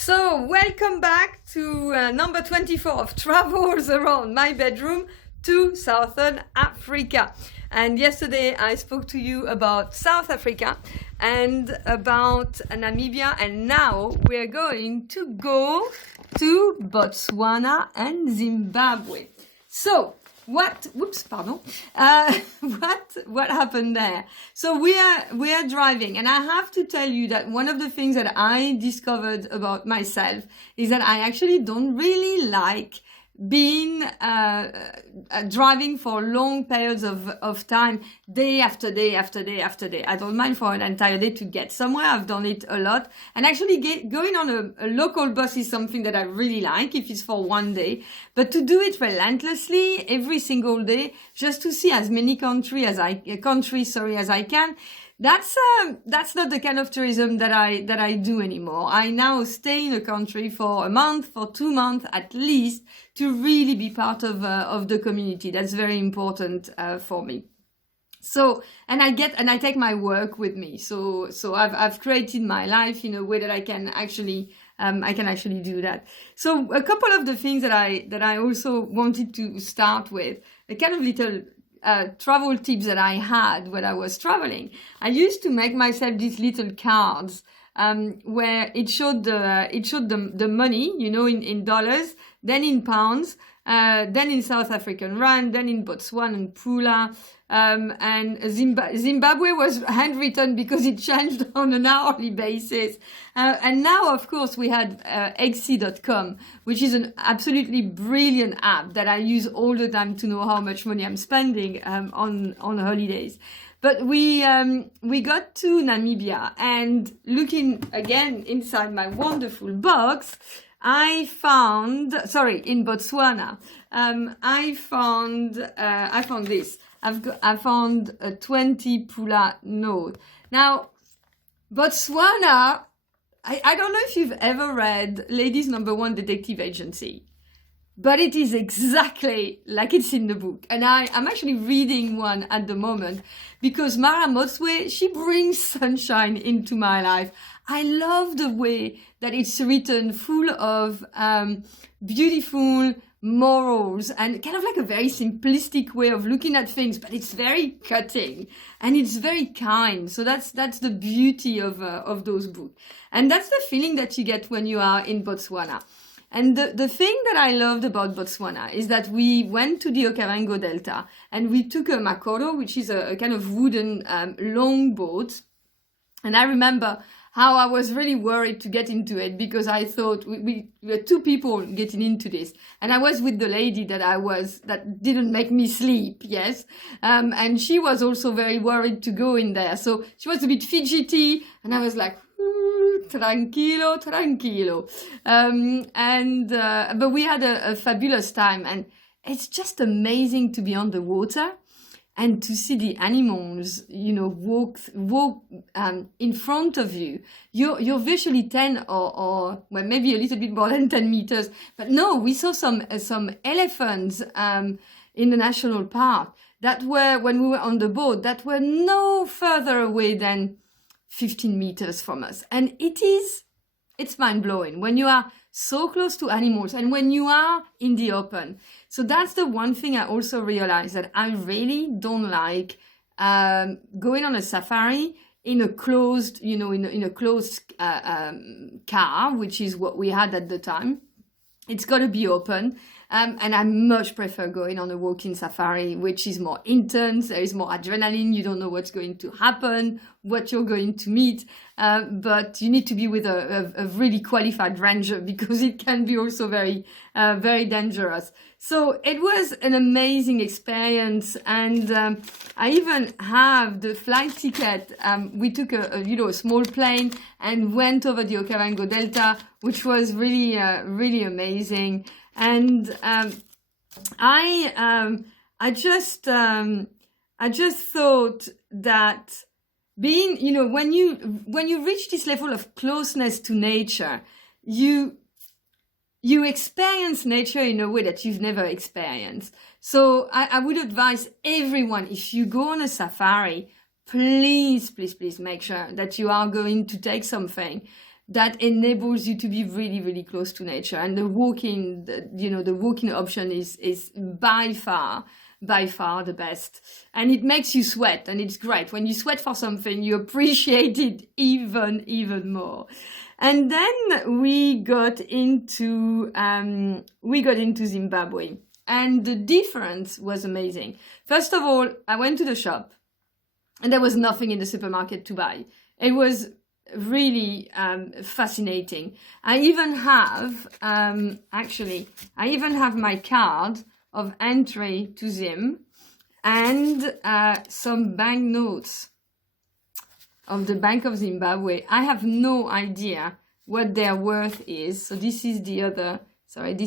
So, welcome back to number 24 of Travels Around My Bedroom to Southern Africa. And yesterday I spoke to you about South Africa and about Namibia, and now we're going to go to Botswana and Zimbabwe. So, what happened there? So we are driving, and I have to tell you that one of the things that I discovered about myself is that I actually don't really like being driving for long periods of time, day after day after day after day. I don't mind for an entire day to get somewhere. I've done it a lot. And actually going on a local bus is something that I really like if it's for one day. But to do it relentlessly every single day, just to see as many countries as I can, that's not the kind of tourism that I do anymore. I now stay in a country for a month, for 2 months at least, to really be part of the community. That's very important for me. So, and I take my work with me. So I've created my life in a way that I can actually do that. So a couple of the things that I also wanted to start with, a kind of little travel tips that I had when I was traveling. I used to make myself these little cards where it showed the money, in dollars, then in pounds, then in South African rand, then in Botswana Pula, and Zimbabwe was handwritten because it changed on an hourly basis. And now, of course, we had Exi.com, which is an absolutely brilliant app that I use all the time to know how much money I'm spending on holidays. But we got to Namibia, and looking again inside my wonderful box, in Botswana, I found this. I found a 20 Pula note. Now, Botswana, I don't know if you've ever read Ladies Number One Detective Agency, but it is exactly like it's in the book. And I'm actually reading one at the moment because Mara Motswe, she brings sunshine into my life. I love the way that it's written, full of beautiful morals and kind of like a very simplistic way of looking at things, but it's very cutting and it's very kind. So that's the beauty of those books. And that's the feeling that you get when you are in Botswana. And the thing that I loved about Botswana is that we went to the Okavango Delta and we took a Makoro, which is a kind of wooden long boat. And I remember how I was really worried to get into it because I thought we were two people getting into this. And I was with the lady that didn't make me sleep, yes. And she was also very worried to go in there. So she was a bit fidgety and I was like, tranquilo. But we had a fabulous time, and it's just amazing to be on the water and to see the animals, walk in front of you. You're visually 10 or well, maybe a little bit more than 10 meters. But no, we saw some elephants in the national park that were, when we were on the boat, that were no further away than 15 meters from us. And it's mind-blowing when you are so close to animals and when you are in the open. So that's the one thing I also realized, that I really don't like going on a safari in a closed, in a closed car, which is what we had at the time. It's got to be open. And I much prefer going on a walking safari, which is more intense. There is more adrenaline. You don't know what's going to happen, what you're going to meet. But you need to be with a really qualified ranger because it can be also very, very dangerous. So it was an amazing experience. And I even have the flight ticket. We took a small plane and went over the Okavango Delta, which was really, really amazing. And I just thought that being, when you reach this level of closeness to nature, you experience nature in a way that you've never experienced. So I would advise everyone, if you go on a safari, please make sure that you are going to take something that enables you to be really, really close to nature. And the walking, the walking option is by far the best. And it makes you sweat, and it's great. When you sweat for something, you appreciate it even more. And then we got into Zimbabwe, and the difference was amazing. First of all, I went to the shop, and there was nothing in the supermarket to buy. It was really fascinating. I even have my card of entry to Zim, and some banknotes of the Bank of Zimbabwe. I have no idea what their worth is. So this is the other side,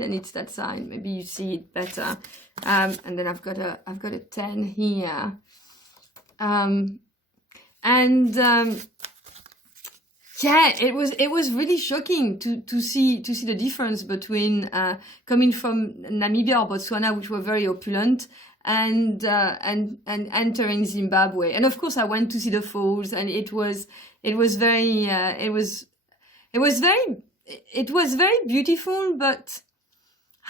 and it's that side. Maybe you see it better. And then I've got a 10 here. It was really shocking to see the difference between coming from Namibia or Botswana, which were very opulent, and entering Zimbabwe. And of course, I went to see the falls, and it was very beautiful. But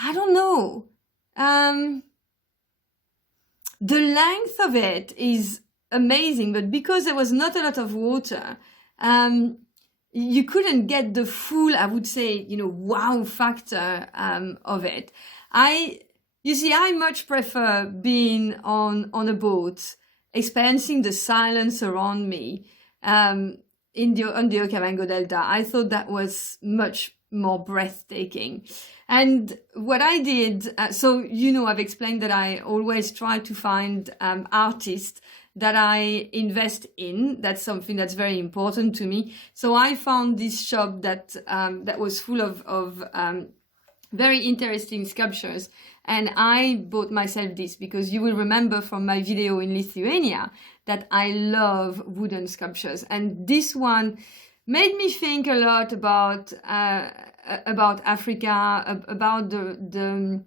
I don't know. The length of it is amazing, but because there was not a lot of water, you couldn't get the full, I would say, wow factor of it. I much prefer being on a boat, experiencing the silence around me on the Okavango Delta. I thought that was much more breathtaking. And what I did, I've explained that I always try to find artists that I invest in. That's something that's very important to me. So I found this shop that was full of very interesting sculptures, and I bought myself this because you will remember from my video in Lithuania that I love wooden sculptures, and this one made me think a lot about Africa, about the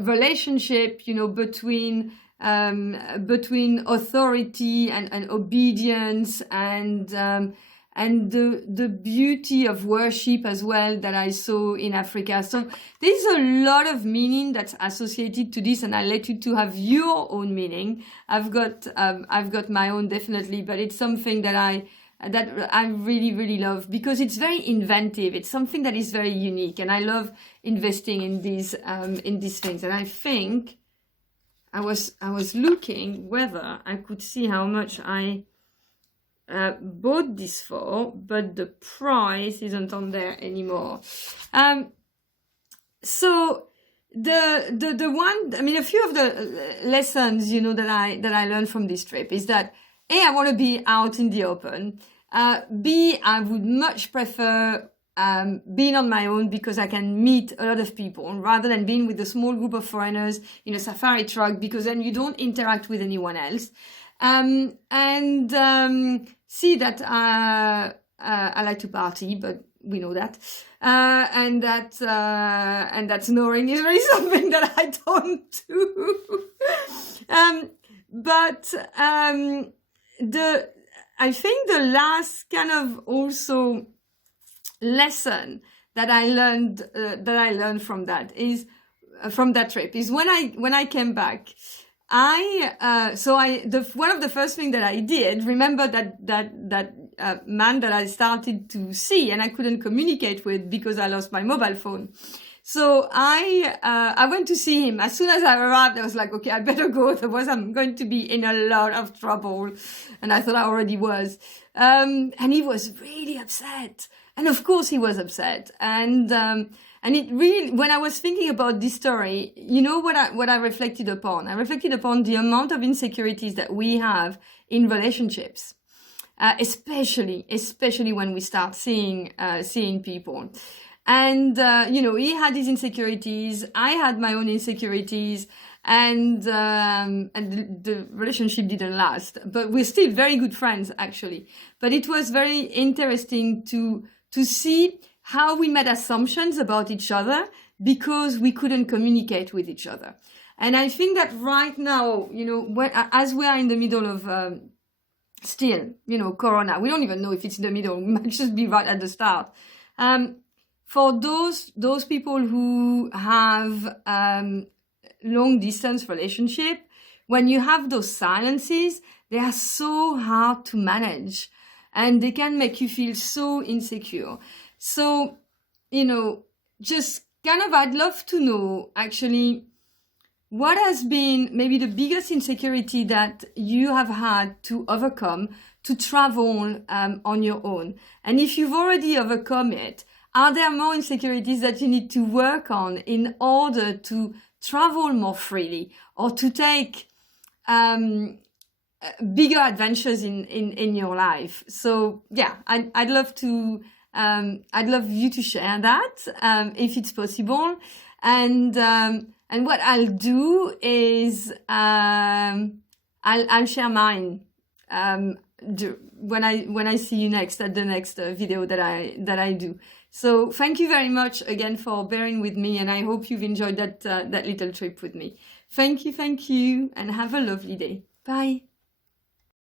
relationship, between authority and obedience, and the beauty of worship as well that I saw in Africa. So there's a lot of meaning that's associated to this, and I'll let you to have your own meaning. I've got my own, definitely, but it's something that I really, really love because it's very inventive. It's something that is very unique, and I love investing in these things. And I think I was looking whether I could see how much I bought this for, but the price isn't on there anymore. So the one, a few of the lessons, that I learned from this trip is that A, I want to be out in the open. B, I would much prefer being on my own because I can meet a lot of people rather than being with a small group of foreigners in a safari truck, because then you don't interact with anyone else. See that I like to party, but we know that. And that snoring is really something that I don't do. I think the last kind of also lesson that I learned from that is from that trip is when I came back, one of the first things that I did, remember that man that I started to see and I couldn't communicate with because I lost my mobile phone. So I went to see him. As soon as I arrived, I was like, okay, I better go, otherwise I'm going to be in a lot of trouble. And I thought I already was. And he was really upset. And of course he was upset. And it really, when I was thinking about this story, what I reflected upon? I reflected upon the amount of insecurities that we have in relationships. Especially when we start seeing people. And, he had his insecurities. I had my own insecurities, and the relationship didn't last, but we're still very good friends, actually. But it was very interesting to see how we made assumptions about each other because we couldn't communicate with each other. And I think that right now, as we are in the middle of still, Corona. We don't even know if it's in the middle. It might just be right at the start. For those people who have long distance relationship, when you have those silences, they are so hard to manage and they can make you feel so insecure. So, just kind of, I'd love to know actually what has been maybe the biggest insecurity that you have had to overcome to travel on your own. And if you've already overcome it, are there more insecurities that you need to work on in order to travel more freely or to take bigger adventures in your life? So yeah, I'd love you to share that if it's possible. And what I'll do is I'll share mine when I see you next at the next video that I do. So thank you very much again for bearing with me, and I hope you've enjoyed that little trip with me. Thank you, and have a lovely day. Bye.